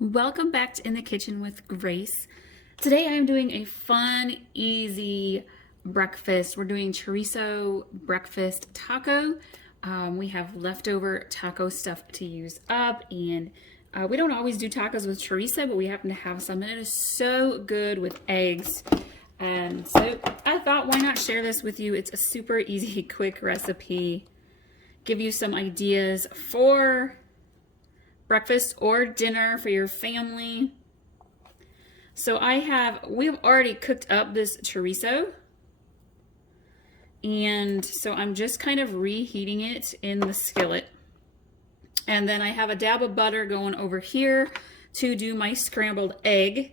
Welcome back to In the Kitchen with Grace. Today I'm doing a fun, easy breakfast. We're doing chorizo breakfast taco. We have leftover taco stuff to use up, and we don't always do tacos with chorizo, but we happen to have some, and it is so good with eggs. And so I thought, why not share this with you? It's a super easy, quick recipe. Give you some ideas for breakfast or dinner for your family. So we've already cooked up this chorizo, and so I'm just kind of reheating it in the skillet. And then I have a dab of butter going over here to do my scrambled egg.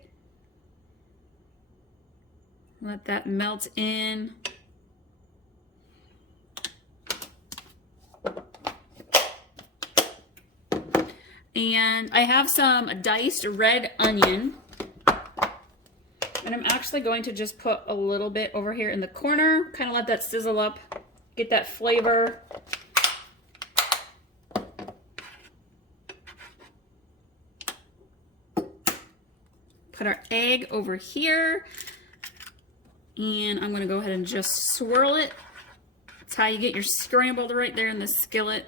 Let that melt in. And I have some diced red onion, and I'm actually going to just put a little bit over here in the corner, kind of let that sizzle up, get that flavor. Put our egg over here, and I'm going to go ahead and just swirl it. That's how you get your scrambled right there in the skillet.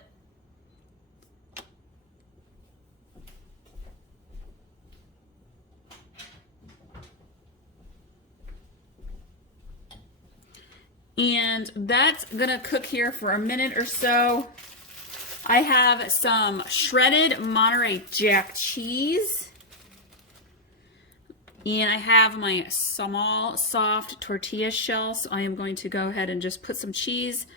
And that's gonna cook here for a minute or so. I have some shredded Monterey Jack cheese. And I have my small, soft tortilla shell. So I am going to go ahead and just put some cheese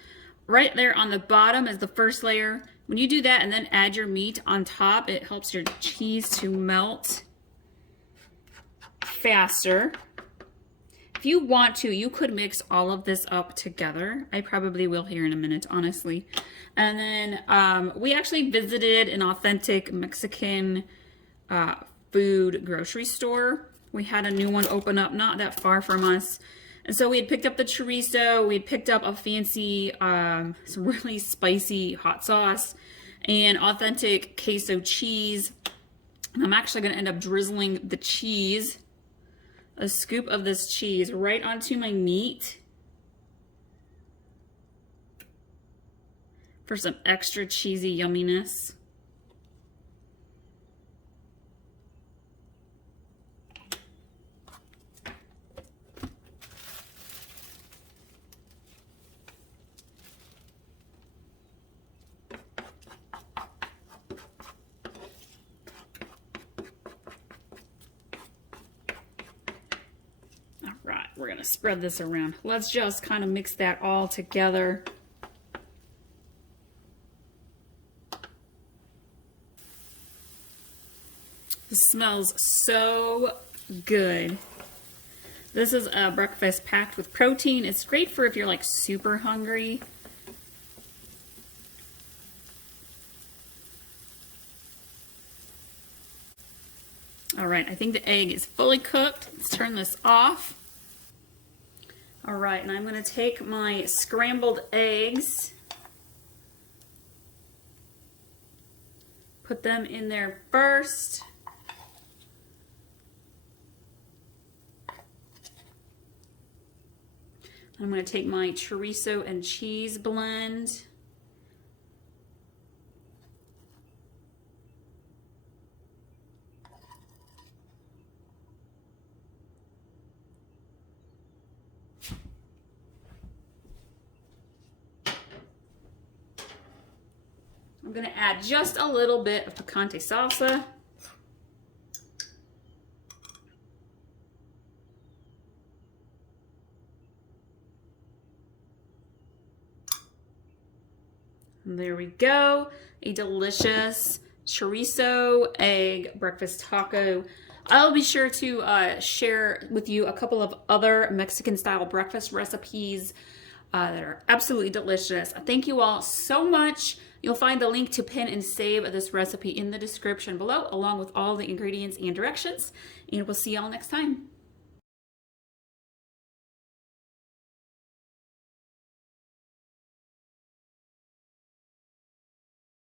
right there on the bottom as the first layer. When you do that and then add your meat on top, it helps your cheese to melt faster. If you want to, you could mix all of this up together. I probably will here in a minute, honestly. And then we actually visited an authentic Mexican food grocery store. We had a new one open up not that far from us. And so we had picked up the chorizo, we had picked up a fancy, some really spicy hot sauce, and authentic queso cheese. And I'm actually gonna end up drizzling the cheese, a scoop of this cheese right onto my meat for some extra cheesy yumminess. We're gonna spread this around. Let's just kind of mix that all together. This smells so good. This is a breakfast packed with protein. It's great for if you're like super hungry. All right, I think the egg is fully cooked. Let's turn this off. All right, and I'm going to take my scrambled eggs, put them in there first. I'm going to take my chorizo and cheese blend. I'm going to add just a little bit of picante salsa. And there we go. A delicious chorizo egg breakfast taco. I'll be sure to share with you a couple of other Mexican style breakfast recipes that are absolutely delicious. Thank you all so much. You'll find the link to pin and save this recipe in the description below, along with all the ingredients and directions. And we'll see y'all next time.